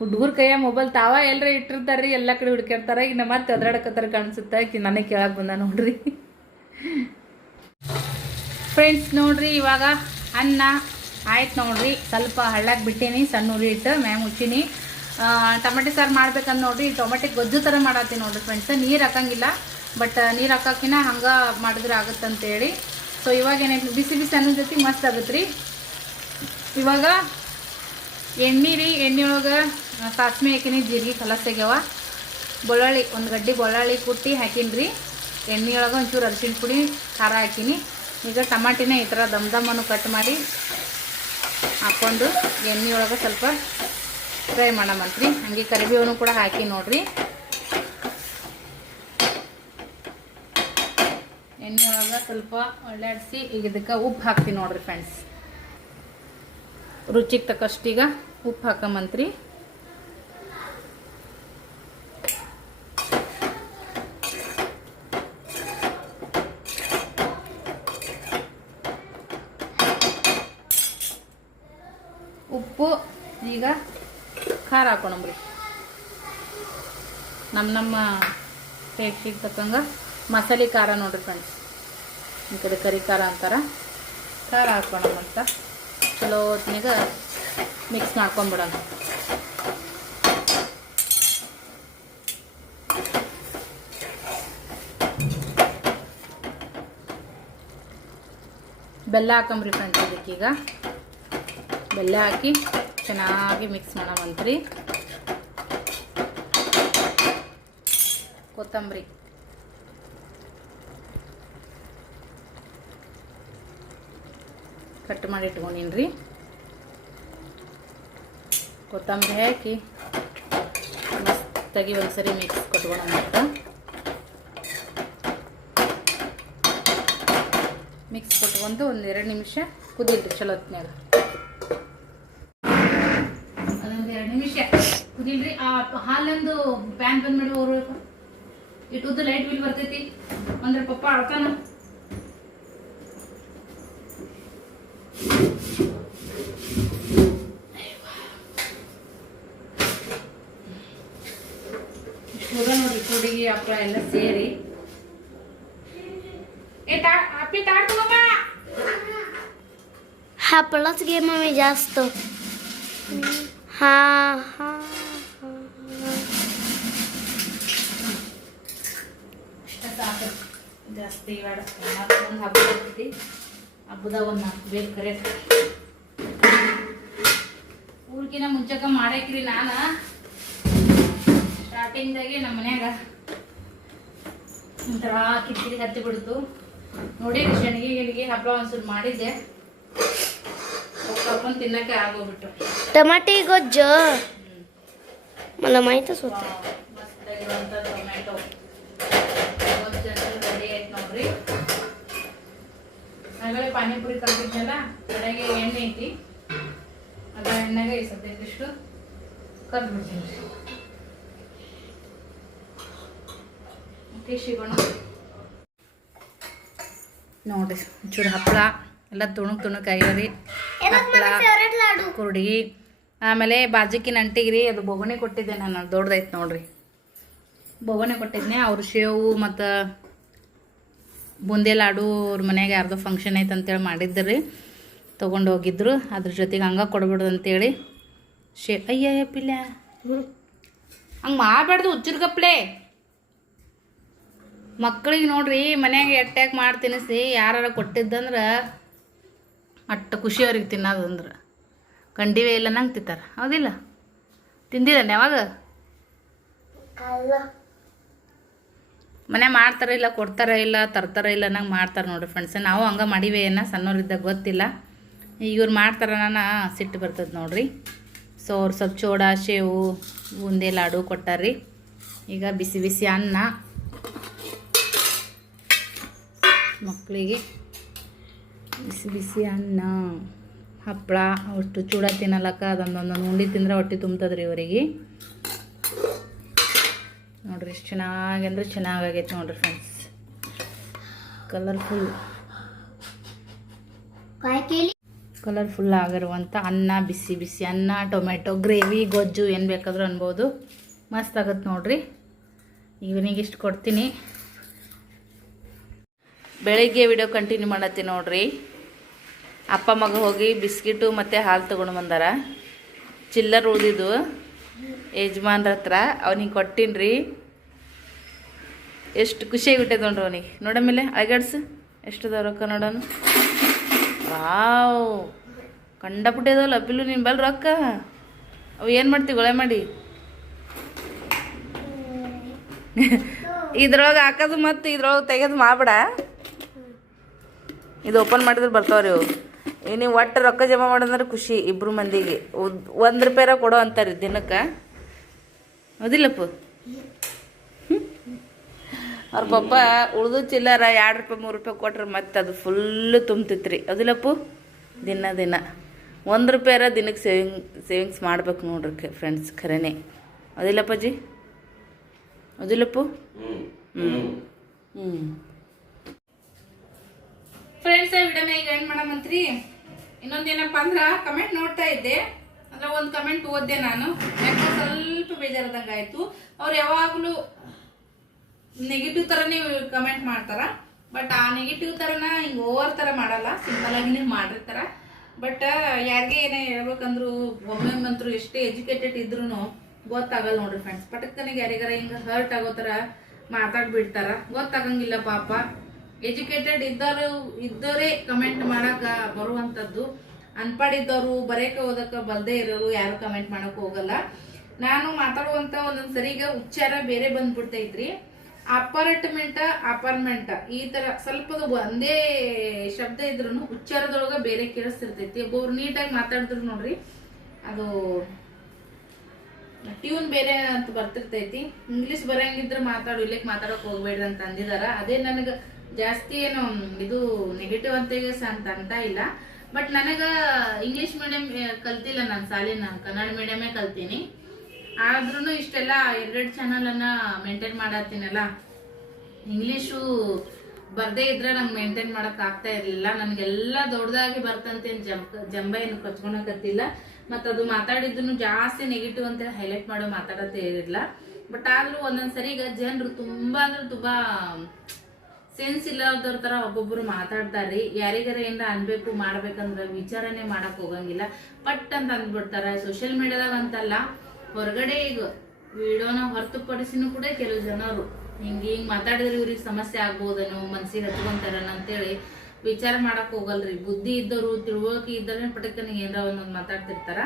ಹುಡುಗರ ಕೈಯ ಮೊಬೈಲ್ ತಾವ ಎಲ್ಲರ ಇಟ್ಟಿರ್ತಾರ್ರಿ, ಎಲ್ಲ ಕಡೆ ಹುಡ್ಕಿರ್ತಾರ ಈಗ ನಮ್ಮ ಮತ್ತೆ ಅದ್ರಾಡಕತ್ತಾರ ಕಾಣಿಸುತ್ತೆ. ನಾನೇ ನನಗೆ ಕೇಳಕ್ಕೆ ಬಂದ ನೋಡ್ರಿ. ಫ್ರೆಂಡ್ಸ್ ನೋಡ್ರಿ, ಇವಾಗ ಅನ್ನ ಆಯ್ತು ನೋಡ್ರಿ. ಸ್ವಲ್ಪ ಹಳ್ಳಕ್ಕೆ ಬಿಟ್ಟೀನಿ ಸಣ್ಣ ಉರಿ ಇಟ್ಟು ಮ್ಯಾಮ್ ಮುಚ್ಚೀನಿ ಟೊಮೆಟೊ ಸಾರು ಮಾಡ್ಬೇಕಂದ್ ನೋಡ್ರಿ. ಟೊಮೆಟೊ ಗೊಜ್ಜು ಥರ ಮಾಡತ್ತೀನಿ ನೋಡ್ರಿ ಫ್ರೆಂಡ್ಸ್ ನೀರು ಹಾಕಂಗಿಲ್ಲ ಬಟ್ ನೀರು ಹಾಕೋಕಿನ ಹಂಗೆ ಮಾಡಿದ್ರೆ ಆಗುತ್ತಂತೇಳಿ. ಸೊ ಇವಾಗ ಏನೈತಿ ಬಿಸಿ ಬಿಸಿ ಅನ್ನೋ ಜೊತೆ ಮಸ್ತ್ ಆಗುತ್ತೆ ರೀ ಇವಾಗ ಎಣ್ಣೆ ರೀ, ಎಣ್ಣೆ ಒಳಗೆ ಸಾಸ್ಮೆ ಹಾಕಿನಿ, ಜೀರಿಗೆ, ಕಲಸಾಗ್ಯಾವ. ಬೆಳ್ಳುಳ್ಳಿ ಒಂದು ಗಡ್ಡಿ ಬೆಳ್ಳುಳ್ಳಿ ಕುಟ್ಟಿ ಹಾಕಿನಿ ರೀ ಎಣ್ಣೆ ಒಳಗೆ ಒಂಚೂರು ಅರಿಶಿನ ಪುಡಿ, ಖಾರ ಹಾಕಿನಿ. ಈಗ ಟಮಾಟಿನ ಈ ಥರ ದಮ್ ದಮ್ಮನ್ನು ಕಟ್ ಮಾಡಿ ಹಾಕ್ಕೊಂಡು ಎಣ್ಣೆ ಒಳಗೆ ಸ್ವಲ್ಪ ಫ್ರೈ ಮಾಡಮಂತ್ರಿ. ಹಂಗೆ ಕರಿಬೇವನ್ನು ಕೂಡ ಹಾಕಿ ನೋಡ್ರಿ. ಎಣ್ಣೆ ಒಳಗೆ ಸ್ವಲ್ಪ ಒಳ್ಳಾಡಿಸಿ ಈಗ ಇದಕ್ಕೆ ಉಪ್ಪು ಹಾಕ್ತೀನಿ ನೋಡ್ರಿ ಫ್ರೆಂಡ್ಸ್ ರುಚಿಗೆ ತಕ್ಕಷ್ಟೀಗ ಉಪ್ಪು ಹಾಕಮಂತ್ರಿ ಉಪ್ಪು ಈಗ ಖಾರ ಹಾಕೊಳಂಬ್ರಿ ನಮ್ಮ ನಮ್ಮ ಟೇಸ್ಟಿಗೆ ತಕ್ಕಂಗೆ ಮಸಾಲೆ ಖಾರ ನೋಡ್ರಿ ಫ್ರೆಂಡ್ಸ್ ಈ ಕಡೆ ಕರಿ ಖಾರ ಅಂತಾರ. ಖಾರ ಹಾಕ್ಕೊಳಮಂತ ಚಲೋ ಹೊತ್ತಿನಾಗ ಮಿಕ್ಸ್ ಮಾಡ್ಕೊಂಬಿಡೋಣ ಬೆಲ್ಲ ಹಾಕೊಂಬ್ರಿ ಫ್ರೆಂಡ್ಸ್ ಇದಕ್ಕೀಗ. ಬೆಲ್ಲ ಹಾಕಿ ಚೆನ್ನಾಗಿ ಮಿಕ್ಸ್ ಮಾಡೋಣಂತ್ರಿ ಕೊತ್ತಂಬರಿ. ಕಟ್ ಮಾಡಿ ಇಟ್ಕೊಂಡಿನ್ರಿ ಕೊತ್ತಂಬರಿ ಹಾಕಿ ಮಸ್ತಾಗಿ ಒಂದ್ಸರಿ ಮಿಕ್ಸ್ ಕೊಟ್ಕೊಳ ಮತ್ತು ಮಿಕ್ಸ್ ಕೊಟ್ಕೊಂಡು ಒಂದು ಎರಡು ನಿಮಿಷ ಕುದಿಲ್ರಿ ಚಲೋ ನಿಮಿಷ ಕುದಿಲ್ರಿ ಆ ಹಾಲಂದು ಪ್ಯಾನ್ ಬಂದ್ ಮಾಡಿ ಅವ್ರ ಇಟ್ಟುದು ಲೈಟ್ ಬಿಲ್ ಬರ್ತೈತಿ ಅಂದ್ರೆ ಪಪ್ಪ ಅಳ್ತಾನ ಇಷ್ಟೋದ ನೋಡ್ರಿ ಕೊಡಿಗೆ ಹಪ್ಳ ಎಲ್ಲ ಸೇರಿ ಏ ತಾ ಅಪ್ಪಿ ತಾಡ್ತಮ್ಮ ಹಪ್ಪಳಸ್ ಗೇಮ್ ಜಾಸ್ತು ಹಾ ಹಾ ಜಾಸ್ತಿ ಒಂದು ಹಬ್ಬ ಇರ್ತೈತಿ ಹಬ್ಬದಾಗ ಒಂದು ಬೇಕು ಮುಂಚೆಕ ನಾನು. ಸ್ಟಾರ್ಟಿಂಗ್ದಾಗೆ ನಮ್ಮ ಮನ್ಯಾಗ ಒಂಥರ ಕಿತ್ತಿರಿ ಹತ್ತಿ ಬಿಡ್ತು. ನೋಡಿ ಶನಿಗೆ ಹಬ್ಬ ಒಂದ್ಸಲ ಮಾಡಿದ್ದೆ. ಪಪ್ಪನ ತಿನ್ನಕ್ಕೆ ಆಗೋಗ್ಬಿಟ್ಟು ಟಮಾಟೆ ಗೊಜ್ಜ. ಮಲ್ಲ ಮಾಹಿತ ಸೂತ ರೆಡಿ ಆಯ್ತು ನೋಡ್ರಿ. ನಾಗಲೇ ಪಾನಿಪುರಿ ತಂದಿದ್ದೆಲ್ಲ ಕಡೆಗೆ ಎಣ್ಣೆ ಐತಿ. ಅದ ಎಣ್ಣೆಗೆ ಈ ಸದ್ಯದಿಷ್ಟು ಕರ್ದ್ಬಿಡ್ತೀನಿ. ನೋಡಿ ನೋಡ್ರಿ ಒಂಚೂರು ಹಪ್ಪಳ. ಎಲ್ಲ ತುಣುಕ್ ತುಣುಕ್ ಆಗ್ಯಾವ್ರಿ. ಕುರುಡಿ ಆಮೇಲೆ ಬಾಜಿಕಿನ ಅಂಟಿಗೆ ರೀ ಅದು ಬೊಗಣೆ ಕೊಟ್ಟಿದ್ದೆ ನಾನು ದೊಡ್ಡದೈತೆ ನೋಡ್ರಿ. ಬೊಗಣೆ ಕೊಟ್ಟಿದ್ನೆ ಅವ್ರ ಶೇವು ಮತ್ತು ಬುಂದೆ ಲಾಡು ಅವ್ರ ಮನೆಗೆ ಯಾರ್ದೋ ಫಂಕ್ಷನ್ ಐತೆ ಅಂತೇಳಿ ಮಾಡಿದ್ದೆ ರೀ ತೊಗೊಂಡು ಹೋಗಿದ್ರು ಅದ್ರ ಜೊತೆಗೆ ಹಂಗೆ ಕೊಡ್ಬಿಡ್ದು ಅಂತೇಳಿ ಶೇ ಅಯ್ಯ ಪಿಲ್ಲ ಹಂಗೆ ಮಾಡಬಾರ್ದು ಉಚ್ಚಿರ್ಗಪ್ಲೆ ಮಕ್ಕಳಿಗೆ ನೋಡ್ರಿ ಮನೆಗೆ ಎಟ್ಟ್ಯಾಕ್ ಮಾಡಿ ತಿನ್ನಿಸಿ ಯಾರು ಕೊಟ್ಟಿದ್ದಂದ್ರೆ ಅಟ್ಟು ಖುಷಿ ಅವ್ರಿಗೆ ತಿನ್ನೋದು ಅಂದ್ರೆ. ಕಂಡಿವೆ ಇಲ್ಲ ನಂಗೆ ತಿಂತಾರೆ. ಹೌದಿಲ್ಲ? ತಿಂದಿದ್ದಾನೆ ಯಾವಾಗ? ಮನೆ ಮಾಡ್ತಾರ ಇಲ್ಲ, ಕೊಡ್ತಾರ ಇಲ್ಲ, ತರ್ತಾರ ಇಲ್ಲ ನಂಗೆ ಮಾಡ್ತಾರೆ ನೋಡ್ರಿ ಫ್ರೆಂಡ್ಸ್ ನಾವು ಹಂಗೆ ಮಾಡಿವೆ ಏನ ಸಣ್ಣವ್ರಿದ್ದಾಗ ಗೊತ್ತಿಲ್ಲ. ಇವ್ರು ಮಾಡ್ತಾರ ನಾನು ಸಿಟ್ಟು ಬರ್ತದೆ ನೋಡ್ರಿ. ಸೊ ಅವ್ರು ಸ್ವಲ್ಪ ಚೋಡ ಶೇವು ಬೂಂದಿ, ಲಾಡು ಕೊಟ್ಟಾರ್ರಿ ಈಗ ಬಿಸಿ ಬಿಸಿ ಅನ್ನ ಮಕ್ಕಳಿಗೆ ಬಿಸಿ ಬಿಸಿ ಅನ್ನ ಹಪ್ಪಳ ಅಷ್ಟು ಚೂಡ ತಿನ್ನಲಕ್ಕ ಅದೊಂದೊಂದೊಂದು ಉಂಡಿ ತಿಂದ್ರೆ ಹೊಟ್ಟೆ ತುಂಬ್ತದ್ರಿ ಇವರಿಗೆ. ನೋಡ್ರಿ ಎಷ್ಟು ಚೆನ್ನಾಗಿ ಅಂದ್ರೆ ಚೆನ್ನಾಗಾಗೈತೆ ನೋಡ್ರಿ ಫ್ರೆಂಡ್ಸ್ ಕಲರ್ಫುಲ್ ಕಲರ್ಫುಲ್ ಆಗಿರುವಂಥ ಅನ್ನ, ಬಿಸಿ ಬಿಸಿ ಅನ್ನ ಟೊಮೆಟೊ ಗ್ರೇವಿ, ಗೊಜ್ಜು, ಏನು ಬೇಕಾದರೂ ಅನ್ಬೋದು. ಮಸ್ತ್ ಆಗತ್ತೆ ನೋಡ್ರಿ. ಈವ್ನಿಂಗ್ ಇಷ್ಟು ಕೊಡ್ತೀನಿ. ಬೆಳಿಗ್ಗೆ ವಿಡಿಯೋ ಕಂಟಿನ್ಯೂ ಮಾಡತ್ತೀನಿ ನೋಡ್ರಿ. ಅಪ್ಪ ಮಗ ಹೋಗಿ ಬಿಸ್ಕಿಟು ಮತ್ತು ಹಾಲು ತೊಗೊಂಡು ಬಂದಾರ. ಚಿಲ್ಲರ್ ಉಳಿದಿದ್ದು. ಯಜಮಾನ್ರ ಹತ್ರ. ಅವನಿಗೆ ಕೊಟ್ಟಿನ್ರಿ. ಎಷ್ಟು ಖುಷಿಯಾಗಿ ಬಿಟ್ಟೈತೆ ನೋಡ್ರಿ ಅವನಿಗೆ. ನೋಡಮೇಲೆ ಅಳಗಾಡ್ಸು. ಎಷ್ಟು ರೊಕ್ಕ ನೋಡೋಣ ವಾವ್. ಕಂಡಪುಟ್ಟಿ ಅದಾವಲ್ಲ ಅಪ್ಪಿಲು ನಿನ್ನ ಬಲ್ ರೊಕ್ಕ. ಅವು ಏನು ಮಾಡ್ತೀವಿ ಗೊಳೆ ಮಾಡಿ. ಇದ್ರೊಳಗೆ ಹಾಕೋದು ಮತ್ತು ಇದ್ರೊಳಗೆ ತೆಗೆದು ಮಾಡ್ಬೇಡ. ಇದು ಓಪನ್ ಮಾಡಿದ್ರೆ ಬರ್ತಾವ್ರಿ ಈಗ ನೀವು ಒಟ್ಟು ರೊಕ್ಕ ಜಮಾ ಮಾಡಂದ್ರೆ ಖುಷಿ ಇಬ್ರು ಮಂದಿಗೆ. ಒಂದು ರೂಪಾಯಿರ ಕೊಡೋ ಅಂತಾರೆ ದಿನಕ್ಕೆ. ಹೌದಿಲ್ಲಪ್ಪ? ಅವ್ರ ಪಪ್ಪ ಉಳಿದು ಚಿಲ್ಲರ ಎರಡು ರೂಪಾಯಿ ಮೂರು ರೂಪಾಯಿ ಕೊಟ್ರೆ ಮತ್ತೆ ಅದು ಫುಲ್ಲು ತುಂಬ್ತಿತ್ರಿ. ಹೌದಿಲ್ಲಪ್ಪು? ದಿನ ದಿನ. ಒಂದು ರೂಪಾಯಿರ ದಿನಕ್ಕೆ ಸೇವಿಂಗ್ ಸೇವಿಂಗ್ಸ್ ಮಾಡ್ಬೇಕು ನೋಡ್ರಿ ಫ್ರೆಂಡ್ಸ್ ಖರೇನೆ. ಹೌದಿಲ್ಲಪ್ಪಾಜಿ? ಹೌದಿಲ್ಲಪ್ಪು? ಹ್ಞೂ ಹ್ಞೂ ಫ್ರೆಂಡ್ಸ್ ವಿಡಿಯೋನ ಈಗ ಏನು ಮಾಡಮಂತ್ರಿ ಇನ್ನೊಂದೇನಪ್ಪ ಅಂದ್ರೆ ಕಮೆಂಟ್ ನೋಡ್ತಾ ಇದ್ದೆ. ಅಂದ್ರೆ ಒಂದು ಕಮೆಂಟ್ ಓದ್ದೆ ನಾನು. ಯಾಕೋ ಸ್ವಲ್ಪ ಬೇಜಾರದಂಗೆ ಆಯ್ತು. ಅವ್ರು ಯಾವಾಗಲೂ ನೆಗೆಟಿವ್ ಥರನೇ ಕಮೆಂಟ್ ಮಾಡ್ತಾರ. ಬಟ್ ಆ ನೆಗೆಟಿವ್ ಥರನ ಹಿಂಗೆ ಓವರ್ ಥರ ಮಾಡಲ್ಲ. ಸಿಂಪಲ್ ಆಗಿನೇ ಮಾಡಿರ್ತಾರ. ಬಟ್ ಯಾರಿಗೆ ಏನೇ ಹೇಳ್ಬೇಕಂದ್ರು ಮಂತ್ರು ಎಷ್ಟೇ ಎಜುಕೇಟೆಡ್ ಇದ್ರು ಗೊತ್ತಾಗಲ್ಲ ನೋಡ್ರಿ ಫ್ರೆಂಡ್ಸ್ ಪಟಕ್ಕನಿಗೆ ಯಾರಿಗಾರ ಹಿಂಗೆ ಹರ್ಟ್ ಆಗೋ ಥರ ಮಾತಾಡ್ಬಿಡ್ತಾರ. ಗೊತ್ತಾಗಂಗಿಲ್ಲ ಪಾಪ. ಎಜುಕೇಟೆಡ್ ಇದ್ದವರು, ಇದ್ದವರೇ ಕಮೆಂಟ್ ಮಾಡಕ ಬರುವಂಥದ್ದು ಅನ್ಪಡಿದ್ದವರು ಬರೆಯಕ್ಕೆ ಓದಕ್ಕೆ ಬಲ್ದೇ ಇರೋರು ಯಾರು ಕಮೆಂಟ್ ಮಾಡಕ್ ಹೋಗಲ್ಲ. ನಾನು ಮಾತಾಡುವಂತ ಒಂದೊಂದ್ ಸರಿಗೆ ಉಚ್ಚಾರ ಬೇರೆ ಬಂದ್ಬಿಡ್ತೈತ್ರಿ. ಅಪಾರ್ಟ್ಮೆಂಟ್ ಅಪಾರ್ಟ್ಮೆಂಟ್ ಈ ತರ ಸ್ವಲ್ಪದು ಒಂದೇ ಶಬ್ದ ಇದ್ರು ಉಚ್ಚಾರದೊಳಗ ಬೇರೆ ಕೇಳಿಸ್ತಿರ್ತೈತಿ. ಒಬ್ಬೊಬ್ರು ನೀಟಾಗಿ ಮಾತಾಡಿದ್ರು ನೋಡ್ರಿ. ಅದು ಟ್ಯೂನ್ ಬೇರೆ ಅಂತ ಬರ್ತಿರ್ತೈತಿ. ಇಂಗ್ಲಿಷ್ ಬರಂಗಿದ್ರೆ ಮಾತಾಡು ಇಲ್ಲಕ್ಕೆ ಮಾತಾಡಕ್ ಹೋಗ್ಬೇಡ್ರಿ ಅಂತ ಅಂದಿದಾರ. ಅದೇ ನನಗೆ ಜಾಸ್ತಿ ಏನು ಇದು ನೆಗೆಟಿವ್ ಅಂತ ಅಂತ ಅಂತ ಇಲ್ಲ. ಬಟ್ ನನಗ ಇಂಗ್ಲಿಷ್ ಮೀಡಿಯಂ ಕಲ್ತಿಲ್ಲ ನಾನು ಸಾಲಿನ ನಾನು ಕನ್ನಡ ಮೀಡಿಯಮೇ ಕಲ್ತೀನಿ. ಆದ್ರೂ ಇಷ್ಟೆಲ್ಲ ಎರಡೆರಡು ಚಾನಲ್ ಅನ್ನ ಮೇಂಟೈನ್ ಮಾಡತ್ತೀನಲ್ಲ. ಇಂಗ್ಲೀಷು ಬರ್ದೇ ಇದ್ರೆ ನಂಗೆ ಮೇಂಟೈನ್ ಮಾಡಕ್ ಆಗ್ತಾ ಇರ್ಲಿಲ್ಲ. ನನ್ಗೆಲ್ಲ ದೊಡ್ಡದಾಗಿ ಬರ್ತಂತೇನು ಜಂಪ್ ಜಂಬ ಏನು ಕಚ್ಕೊಳಕತ್ತಿಲ್ಲ ಮತ್ತು ಅದು ಮಾತಾಡಿದ್ರು ಜಾಸ್ತಿ ನೆಗೆಟಿವ್ ಅಂತ ಹೈಲೈಟ್ ಮಾಡೋ ಮಾತಾಡತ್ತೇ ಇರಲಿಲ್ಲ. ಬಟ್ ಆದ್ರೂ ಒಂದೊಂದು ಸರಿ ಈಗ ಜನರು ತುಂಬಾ ಅಂದ್ರೆ ತುಂಬಾ ಸೆನ್ಸ್ ಇಲ್ಲದವ್ರ ತರ ಒಬ್ಬೊಬ್ರು ಮಾತಾಡ್ತಾರ್ರಿ. ಯಾರಿಗಾರ ಏನಾರ ಅನ್ಬೇಕು, ಮಾಡ್ಬೇಕಂದ್ರ ವಿಚಾರನೆ ಮಾಡಕ್ ಹೋಗಂಗಿಲ್ಲ. ಪಟ್ ಅಂತ ಅಂದ್ಬಿಡ್ತಾರ. ಸೋಷಿಯಲ್ ಮೀಡಿಯಾದಾಗ ಅಂತಲ್ಲ, ಹೊರಗಡೆ ಈಗ ವಿಡಿಯೋನ ಹೊರತುಪಡಿಸಿನೂ ಕೂಡ ಕೆಲವು ಜನರು ಹಿಂಗ ಹಿಂಗ್ ಮಾತಾಡಿದ್ರೆ ಇವ್ರಿಗೆ ಸಮಸ್ಯೆ ಆಗ್ಬೋದನೋ, ಮನ್ಸಿಗೆ ಹಚ್ಕೊಂತಾರನ ಅಂತೇಳಿ ವಿಚಾರ ಮಾಡಕ್ ಹೋಗಲ್ರಿ. ಬುದ್ಧಿ ಇದ್ದವರು ತಿಳುವಳಿಕೆ ಇದ್ದವ್ರೆ ಪಟಕ್ಕನ ಏನಾರ ಒಂದೊಂದು ಮಾತಾಡ್ತಿರ್ತಾರ.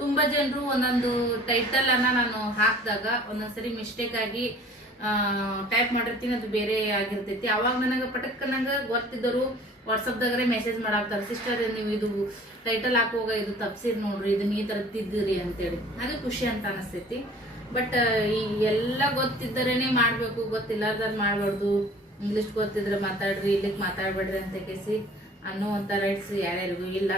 ತುಂಬಾ ಜನರು ಒಂದೊಂದು ಟೈಟಲ್ ಅನ್ನ ನಾನು ಹಾಕಿದಾಗ ಒಂದೊಂದ್ಸರಿ ಮಿಸ್ಟೇಕ್ ಆಗಿ ಟೈಪ್ ಮಾಡಿರ್ತೀನಿ, ಅದು ಬೇರೆ ಆಗಿರ್ತೈತಿ. ಅವಾಗ ನನಗೆ ಪಟಕ್ ನಂಗೆ ಗೊತ್ತಿದ್ದರು ವಾಟ್ಸಪ್ದಾಗ್ರೆ ಮೆಸೇಜ್ ಮಾಡಾಕ್ತಾರ ಸಿಸ್ಟರ್ ನೀವು ಇದು ಟೈಟಲ್ ಹಾಕುವಾಗ ಇದು ತಪ್ಸಿರ್ ನೋಡ್ರಿ ಇದನ್ನ ಈ ಥರ ತಿದ್ದಿರಿ ಅಂತೇಳಿ. ಅದು ಖುಷಿ ಅಂತ ಅನಿಸ್ತೈತಿ. ಬಟ್ ಈ ಎಲ್ಲ ಗೊತ್ತಿದ್ದರೇನೆ ಮಾಡಬೇಕು ಗೊತ್ತಿಲ್ಲಾರ್ದಾರ ಮಾಡಬಾರ್ದು. ಇಂಗ್ಲೀಷ್ ಗೊತ್ತಿದ್ರೆ ಮಾತಾಡ್ರಿ, ಇಲ್ಲಿಗೆ ಮಾತಾಡ್ಬೇಡ್ರಿ ಅಂತ ಕೇಸಿ ಅನ್ನುವಂಥ ರೈಟ್ಸ್ ಯಾರ್ಯಾರಿಗೂ ಇಲ್ಲ.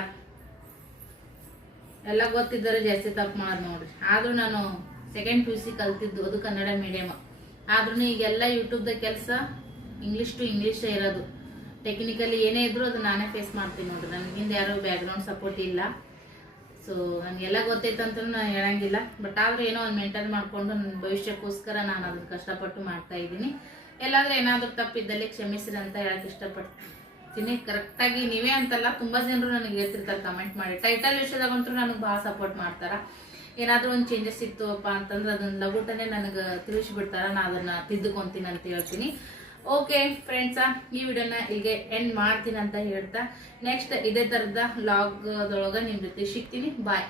ಎಲ್ಲ ಗೊತ್ತಿದ್ದರೆ ಜಾಸ್ತಿ ತಪ್ಪು ಮಾಡಿ ನೋಡ್ರಿ. ಆದ್ರೂ ನಾನು ಸೆಕೆಂಡ್ ಪಿ ಯು ಸಿ ಕಲ್ತಿದ್ದು, ಅದು ಕನ್ನಡ ಮೀಡಿಯಮ್ ಆದ್ರೂ ಈಗೆಲ್ಲ ಯೂಟ್ಯೂಬ್ದ ಕೆಲಸ ಇಂಗ್ಲೀಷ್ ಟು ಇಂಗ್ಲೀಷ್ ಇರೋದು. ಟೆಕ್ನಿಕಲಿ ಏನೇ ಇದ್ರೂ ಅದು ನಾನೇ ಫೇಸ್ ಮಾಡ್ತೀನಿ ನೋಡ್ರಿ. ನನಗಿಂದ ಯಾರು ಬ್ಯಾಕ್ಗ್ರೌಂಡ್ ಸಪೋರ್ಟ್ ಇಲ್ಲ. ಸೊ ನನಗೆಲ್ಲ ಅಂತ ನಾನು ಹೇಳಂಗಿಲ್ಲ. ಬಟ್ ಆದರೂ ಏನೋ ಒಂದು ಮೇಂಟೈನ್ ಮಾಡಿಕೊಂಡು ನನ್ನ ಭವಿಷ್ಯಕ್ಕೋಸ್ಕರ ನಾನು ಅದನ್ನು ಕಷ್ಟಪಟ್ಟು ಮಾಡ್ತಾ ಇದ್ದೀನಿ. ಎಲ್ಲಾದರೂ ಏನಾದರೂ ತಪ್ಪಿದ್ದಲ್ಲಿ ಕ್ಷಮಿಸಿರಿ ಅಂತ ಹೇಳಕ್ಕೆ ಇಷ್ಟಪಡ್ತೀನಿ. ಕರೆಕ್ಟಾಗಿ ನೀವೇ ಅಂತಲ್ಲ, ತುಂಬ ಜನರು ನನಗೆ ಹೇಳ್ತಿರ್ತಾರೆ ಕಮೆಂಟ್ ಮಾಡಿ. ಟೈಟಲ್ ವಿಷಯದಾಗಂತೂ ನನಗೆ ಭಾಳ ಸಪೋರ್ಟ್ ಮಾಡ್ತಾರ. ಏನಾದರೂ ಒಂದು ಚೇಂಜಸ್ ಇತ್ತುಪ್ಪ ಅಂತಂದ್ರೆ ಅದನ್ನ ಲಗೂಟನೆ ನನಗೆ ತಿಳಿಸ್ಬಿಡ್ತಾರ, ನಾ ಅದನ್ನ ತಿದ್ದುಕೊಂತೀನಿ ಅಂತ ಹೇಳ್ತೀನಿ. ಓಕೆ ಫ್ರೆಂಡ್ಸ ಈ ವಿಡಿಯೋನ ಇಲ್ಲಿಗೆ ಎಂಡ್ ಮಾಡ್ತೀನಿ ಅಂತ ಹೇಳ್ತಾ ನೆಕ್ಸ್ಟ್ ಇದೇ ಥರದ ಲಾಗ್ದೊಳಗೆ ನಿಮ್ಮ ಜೊತೆ ಸಿಗ್ತೀನಿ. ಬಾಯ್